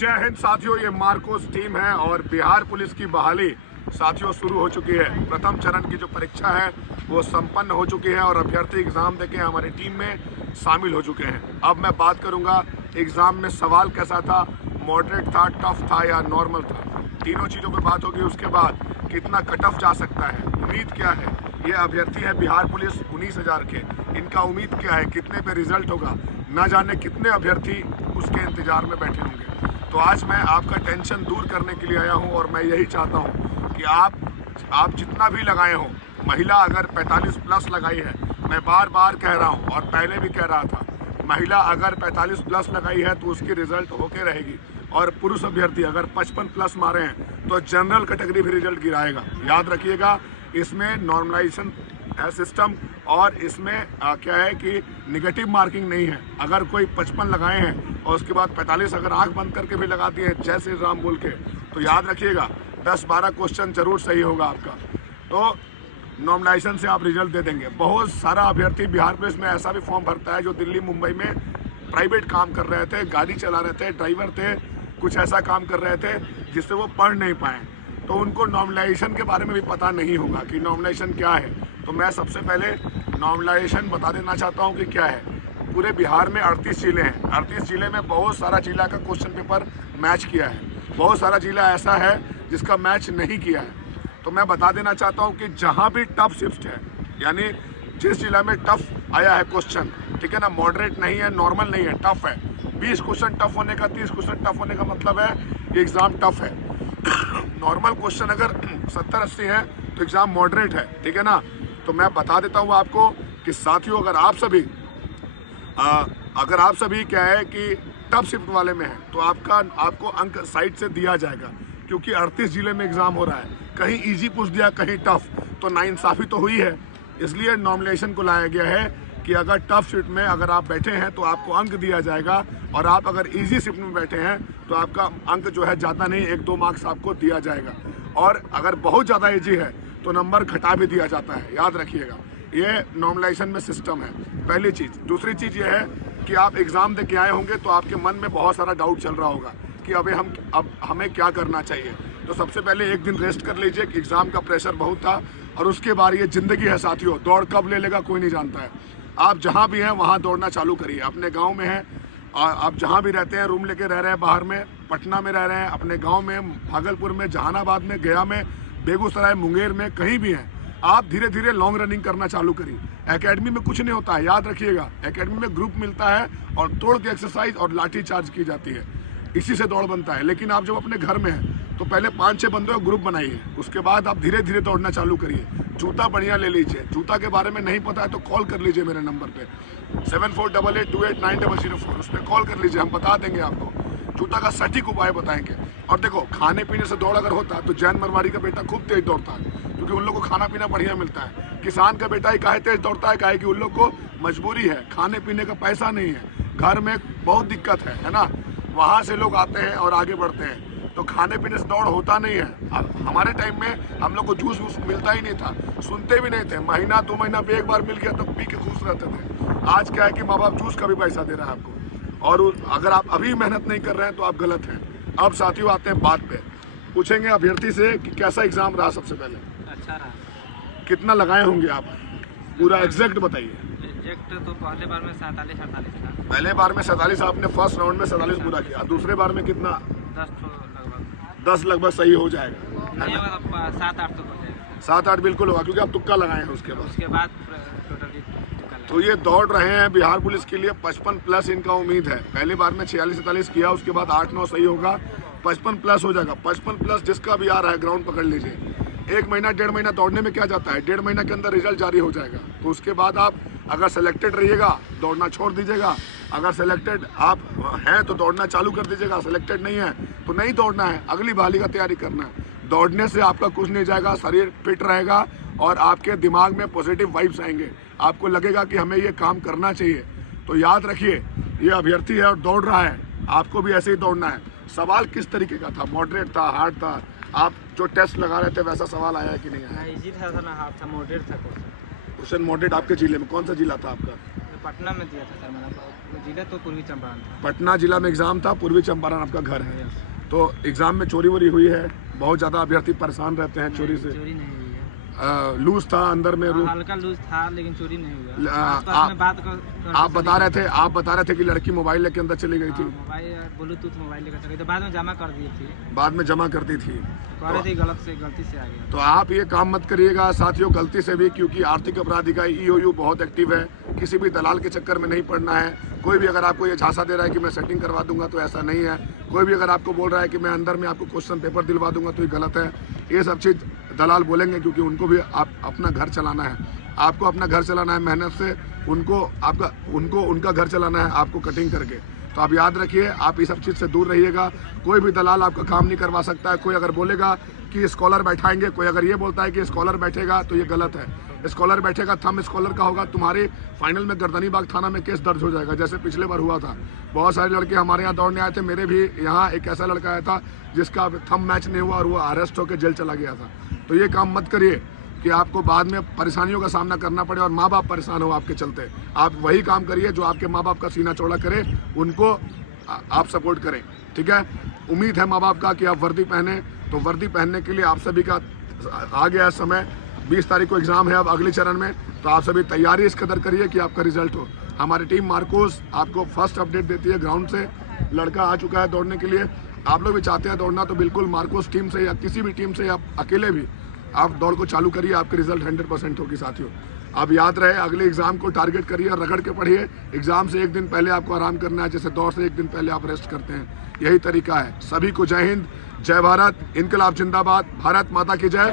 जय हिंद साथियों, ये मार्कोस टीम है और बिहार पुलिस की बहाली साथियों शुरू हो चुकी है। प्रथम चरण की जो परीक्षा है वो संपन्न हो चुकी है और अभ्यर्थी एग्जाम देके हमारी टीम में शामिल हो चुके हैं। अब मैं बात करूंगा एग्जाम में सवाल कैसा था, मॉडरेट था, टफ था या नॉर्मल था। तीनों चीज़ों पर बात होगी। उसके बाद कितना कट ऑफ जा सकता है, उम्मीद क्या है। ये अभ्यर्थी है बिहार पुलिस 19,000 के, इनका उम्मीद क्या है, कितने पे रिजल्ट होगा, ना जाने कितने अभ्यर्थी उसके इंतजार में बैठे होंगे। तो आज मैं आपका टेंशन दूर करने के लिए आया हूं और मैं यही चाहता हूं कि आप जितना भी लगाए हो, महिला अगर 45 प्लस लगाई है, मैं बार बार कह रहा हूं और पहले भी कह रहा था, महिला अगर 45 प्लस लगाई है तो उसकी रिजल्ट होके रहेगी। और पुरुष अभ्यर्थी अगर 55 प्लस मारे हैं तो जनरल कैटेगरी भी रिजल्ट गिराएगा। याद रखिएगा, इसमें नॉर्मलाइजेशन है सिस्टम और इसमें क्या है कि निगेटिव मार्किंग नहीं है। अगर कोई 55 लगाए हैं और उसके बाद 45 अगर आंख बंद करके भी लगा दिए जय श्री राम बोल के, तो याद रखिएगा 10-12 क्वेश्चन जरूर सही होगा आपका। तो नॉर्मलाइजेशन से आप रिजल्ट दे देंगे। बहुत सारा अभ्यर्थी बिहार पुलिस में ऐसा भी फॉर्म भरता है जो दिल्ली मुंबई में प्राइवेट काम कर रहे थे, गाड़ी चला रहे थे, ड्राइवर थे, कुछ ऐसा काम कर रहे थे जिससे वो पढ़ नहीं पाए, तो उनको नॉर्मलाइजेशन के बारे में भी पता नहीं होगा कि नॉर्मलाइजेशन क्या है। तो मैं सबसे पहले नॉर्मलाइजेशन बता देना चाहता हूँ कि क्या है। पूरे बिहार में 38 जिले हैं। 38 जिले में बहुत सारा जिला का क्वेश्चन पेपर मैच किया है, बहुत सारा जिला ऐसा है जिसका मैच नहीं किया है। तो मैं बता देना चाहता हूँ कि जहाँ भी टफ शिफ्ट है, यानी जिस जिला में टफ आया है क्वेश्चन, ठीक है ना, मॉडरेट नहीं है, नॉर्मल नहीं है, टफ है। 20 क्वेश्चन टफ होने का, 30 क्वेश्चन टफ होने का मतलब है कि एग्ज़ाम टफ है। नॉर्मल क्वेश्चन अगर 70-80 है तो एग्ज़ाम मॉडरेट है, ठीक है ना। तो मैं बता देता हूँ आपको कि साथियों, अगर आप सभी क्या है कि टफ शिफ्ट वाले में है तो आपको अंक साइड से दिया जाएगा, क्योंकि 38 जिले में एग्ज़ाम हो रहा है। कहीं इजी पूछ दिया, कहीं टफ, तो नाइंसाफ़ी तो हुई है। इसलिए नॉर्मलाइजेशन को लाया गया है कि अगर टफ शिफ्ट में अगर आप बैठे हैं तो आपको अंक दिया जाएगा, और आप अगर इजी शिफ्ट में बैठे हैं तो आपका अंक जो है ज़्यादा नहीं, 1-2 मार्क्स आपको दिया जाएगा। और अगर बहुत ज़्यादा इजी है तो नंबर घटा भी दिया जाता है। याद रखिएगा, ये नॉर्मलाइजेशन में सिस्टम है, पहली चीज़। दूसरी चीज़ ये है कि आप एग्ज़ाम दे के आए होंगे तो आपके मन में बहुत सारा डाउट चल रहा होगा कि अब हमें क्या करना चाहिए। तो सबसे पहले एक दिन रेस्ट कर लीजिए कि एग्ज़ाम का प्रेशर बहुत था, और उसके बाद ये ज़िंदगी है साथियों, दौड़ कब ले लेगा कोई नहीं जानता है। आप जहाँ भी हैं वहाँ दौड़ना चालू करिए। अपने गाँव में हैं, आप जहाँ भी रहते हैं, रूम लेके रह रहे हैं बाहर में, पटना में रह रहे हैं, अपने गाँव में, भागलपुर में, जहानाबाद में, गया में, बेगूसराय, मुंगेर में, कहीं भी हैं, आप धीरे धीरे लॉन्ग रनिंग करना चालू करिए। एकेडमी में कुछ नहीं होता है, याद रखिएगा। एकेडमी में ग्रुप मिलता है और तोड़ के एक्सरसाइज और लाठी चार्ज की जाती है, इसी से दौड़ बनता है। लेकिन आप जब अपने घर में हैं तो पहले 5-6 बंदों का ग्रुप बनाइए, उसके बाद आप धीरे धीरे दौड़ना चालू करिए। जूता बढ़िया ले लीजिए। जूता के बारे में नहीं पता है तो कॉल कर लीजिए मेरे नंबर पे 7488289004, उस पर कॉल कर लीजिए, हम बता देंगे आपको, जूता का सटीक उपाय बताएंगे। और देखो, खाने पीने से दौड़ अगर होता है तो जैन मरवाड़ी का बेटा खूब तेज दौड़ता है, क्योंकि उन लोग को खाना पीना बढ़िया मिलता है। किसान का बेटा ही काहे तेज दौड़ता है, काहे कि उन लोग को मजबूरी है, खाने पीने का पैसा नहीं है, घर में बहुत दिक्कत है ना। वहाँ से लोग आते हैं और आगे बढ़ते हैं, तो खाने पीने से दौड़ होता नहीं है। हमारे टाइम में हम लोग को जूस वूस मिलता ही नहीं था, सुनते भी नहीं थे, महीना 2 महीना पे एक बार मिल गया तो पी के खुश रहते थे। आज क्या है कि माँ बाप जूस का भी पैसा दे रहा है आपको, और अगर आप अभी मेहनत नहीं कर रहे हैं तो आप गलत हैं। अब साथियों आते हैं बात पे। पूछेंगे अभ्यर्थी से कि कैसा एग्जाम रहा। सबसे पहले अच्छा रहा। कितना लगाए होंगे आप, पूरा एग्जैक्ट बताइए। एग्जैक्ट तो पहले बार में 47-48 था। पहले बार में 47, आपने फर्स्ट राउंड में 47 पूरा किया। दूसरे बार में कितना? 10 लगभग सही हो जाएगा, नहीं होगा तो 7-8 तो हो जाएगा। 7-8 बिल्कुल होगा, क्योंकि आप तुक्का लगाए हैं उसके बाद। टोटली तो ये दौड़ रहे हैं बिहार पुलिस के लिए 55 प्लस इनका उम्मीद है। पहली बार में 46-47 किया, उसके बाद 8-9 सही होगा, 55 प्लस हो जाएगा। 55 प्लस जिसका भी आ रहा है ग्राउंड पकड़ लीजिए। 1 महीना 1.5 महीना दौड़ने में क्या जाता है, 1.5 महीना के अंदर रिजल्ट जारी हो जाएगा। तो उसके बाद आप अगर सेलेक्टेड रहिएगा दौड़ना छोड़ दीजिएगा, अगर सेलेक्टेड आप हैं तो दौड़ना चालू कर दीजिएगा, सेलेक्टेड नहीं है तो नहीं दौड़ना है, अगली बहाली का तैयारी करना है। दौड़ने से आपका कुछ नहीं जाएगा, शरीर फिट रहेगा और आपके दिमाग में पॉजिटिव वाइब्स आएंगे, आपको लगेगा कि हमें ये काम करना चाहिए। तो याद रखिए, ये अभ्यर्थी है और दौड़ रहा है, आपको भी ऐसे ही दौड़ना है। सवाल किस तरीके का था, मॉडरेट था, हार्ड था? आप जो टेस्ट लगा रहे थे वैसा सवाल आया है कि नहीं आया? इजी था ना, हार्ड था, मॉडरेट था। क्वेश्चन मॉडरेट आपके जिले में, कौन सा जिला था आपका? पटना में दिया था सर मैंने, जिला तो पूर्वी चंपारण था। पटना जिला में एग्जाम था, पूर्वी चंपारण आपका घर है। तो एग्जाम में चोरी वोरी हुई है, बहुत ज़्यादा अभ्यर्थी परेशान रहते हैं चोरी से। चोरी नहीं हुई है। लूज था अंदर में रूम, हल्का लूज था लेकिन चोरी नहीं हुआ। आप बता रहे थे कि लड़की मोबाइल लेके अंदर चली गई थी। मोबाइल ब्लूटूथ मोबाइल लेकर चली, तो बाद में जमा कर दी थी। बाद में जमा करती थी, कह रही थी गलती से आ गया। तो आप ये काम मत करिएगा साथियों गलती से भी, क्योंकि आर्थिक अपराध इकाई EOU बहुत एक्टिव है। किसी भी दलाल के चक्कर में नहीं पड़ना है। कोई भी अगर आपको ये झांसा दे रहा है कि मैं सेटिंग करवा दूंगा, तो ऐसा नहीं है। कोई भी अगर आपको बोल रहा है कि मैं अंदर में आपको क्वेश्चन पेपर दिलवा दूंगा, तो ये गलत है। ये सब चीज़ दलाल बोलेंगे, क्योंकि उनको भी आप अपना घर चलाना है। आपको अपना घर चलाना है मेहनत से, उनको उनका घर चलाना है आपको कटिंग करके। तो आप याद रखिए, आप इस सब चीज़ से दूर रहिएगा। कोई भी दलाल आपका काम नहीं करवा सकता है। कोई अगर बोलेगा कि स्कॉलर बैठाएंगे, कोई अगर ये बोलता है कि स्कॉलर बैठेगा, तो ये गलत है। स्कॉलर बैठेगा, थंब स्कॉलर का होगा, तुम्हारे फाइनल में गर्दनीबाग थाना में केस दर्ज हो जाएगा, जैसे पिछले बार हुआ था। बहुत सारे लड़के हमारे यहाँ दौड़ने आए थे, मेरे भी यहाँ एक ऐसा लड़का आया था जिसका थंब मैच नहीं हुआ और वो अरेस्ट होकर जेल चला गया था। तो ये काम मत करिए कि आपको बाद में परेशानियों का सामना करना पड़े और माँ बाप परेशान हो आपके चलते। आप वही काम करिए जो आपके माँ बाप का सीना चौड़ा करे, उनको आप सपोर्ट करें, ठीक है। उम्मीद है माँ बाप का कि आप वर्दी पहने, तो वर्दी पहनने के लिए आप सभी का आ गया समय। 20 तारीख को एग्ज़ाम है अब अगले चरण में, तो आप सभी तैयारी इस कदर करिए कि आपका रिजल्ट हो। हमारी टीम मार्कोस आपको फर्स्ट अपडेट देती है ग्राउंड से। लड़का आ चुका है दौड़ने के लिए। आप लोग भी चाहते हैं दौड़ना, तो बिल्कुल मार्कोस टीम से या किसी भी टीम से या अकेले भी आप दौड़ को चालू करिए, आपके रिजल्ट 100% होगी साथियों। अब याद रहे, अगले एग्जाम को टारगेट करिए और रगड़ के पढ़िए। एग्जाम से एक दिन पहले आपको आराम करना है, जैसे दौड़ से एक दिन पहले आप रेस्ट करते हैं। यही तरीका है। सभी को जय हिंद, जय भारत, इनकलाब जिंदाबाद, भारत माता की जय।